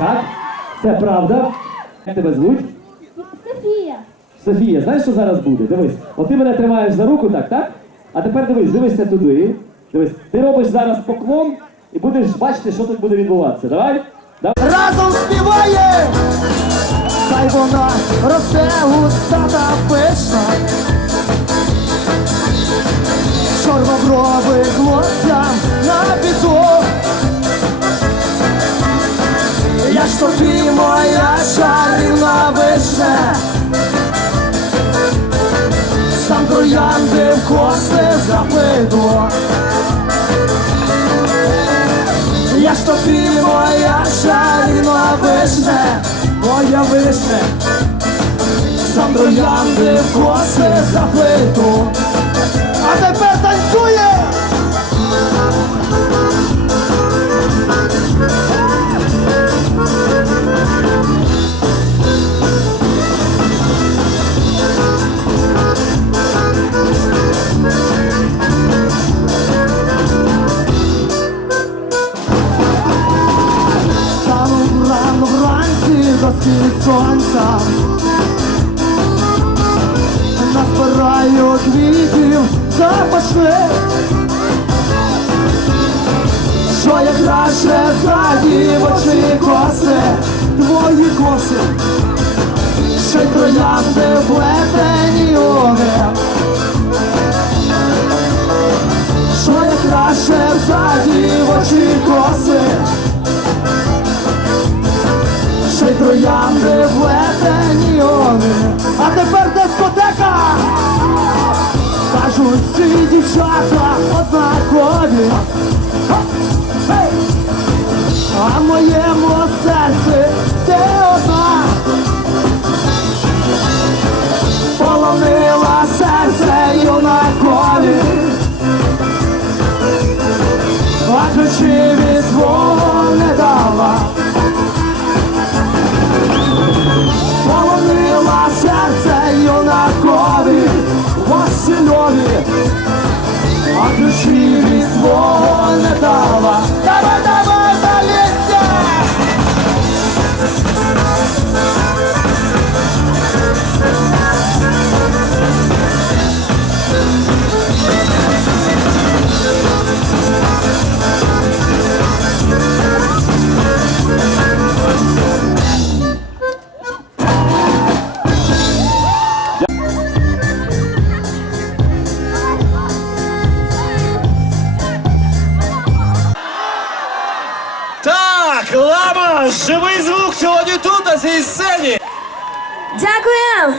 Так? Це правда. Як тебе звуть? Софія. Софія, знаєш, що зараз буде? Дивись, от ти мене тримаєш за руку, так, так? А тепер дивись, дивишся туди. Дивись, ти робиш зараз поклон і будеш бачити, що тут буде відбуватися. Давай? Давай. разом співає, хай вона росте густа та пишна. Чорнобровий хлопцям на ж тобі моя чарівна вишня. Сам троянди в кости запиду. Я ж тобі моя чарівна вишня, моя вишня, сам троянди в коси заплиту. А тепер рано вранці заскіль сонця. Назбираю квітів запашних Що я краще за дівочі коси Твої коси. Ще й троянди плетені оги Що я краще за дівочі коси троянди плетені вони. А тепер дискотека! Кажуть, ці дівчата однакові. А в моєму серці ти одна. Полонила серце юнакові. Ключі від свого Так, лама, живий звук сьогодні тут, на цій сцені. Дякую!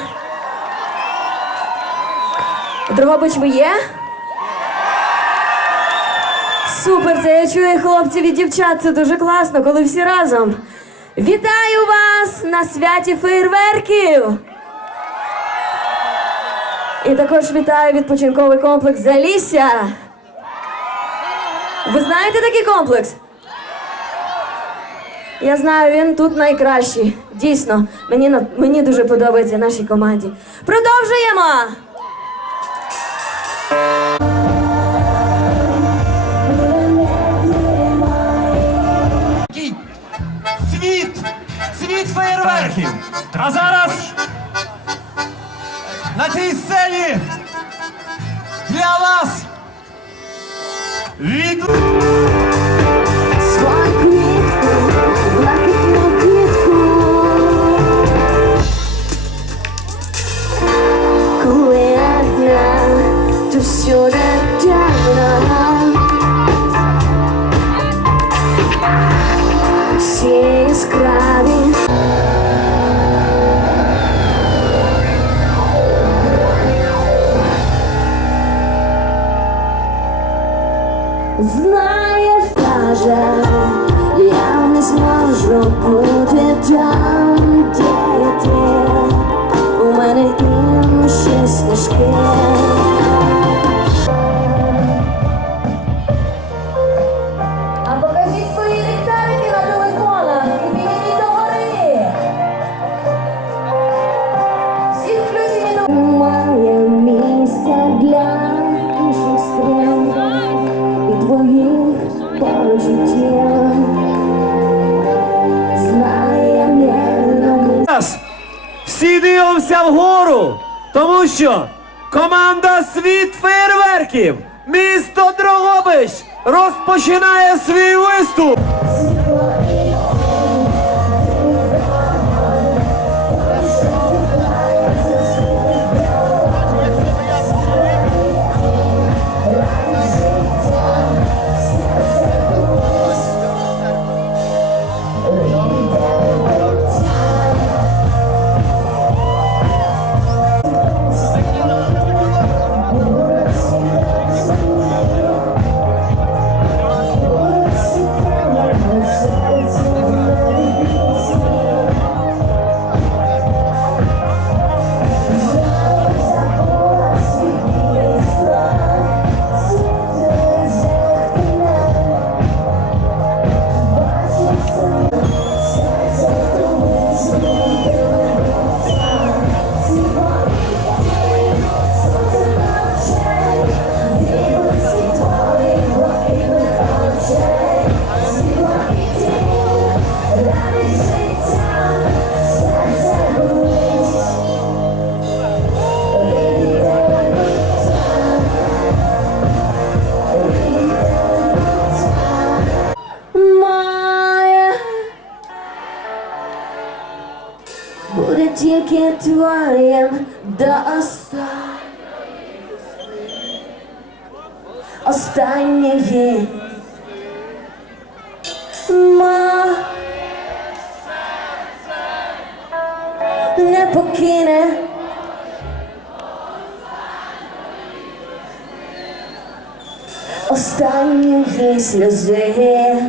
Дрогобич ви є? Супер, це я чую хлопців і дівчат. Це дуже класно, коли всі разом. Вітаю вас на святі фейерверків! І також вітаю відпочинковий комплекс Залісся. Ви знаєте такий комплекс? Я знаю, він тут найкращий. Дійсно, мені, мені дуже подобається нашій команді. Продовжуємо! Світ, світ феєрверків. А зараз на цій сцені для вас від яскраві. Знаєш, каже, я не зможу бути там, де ти. У мене інші стежки. Всі дивимося вгору, тому що команда світ фейерверків місто Дрогобич розпочинає свій виступ. aktuálním dostal. Ostaň je má nepokyne Ostaň někdy slzy slzy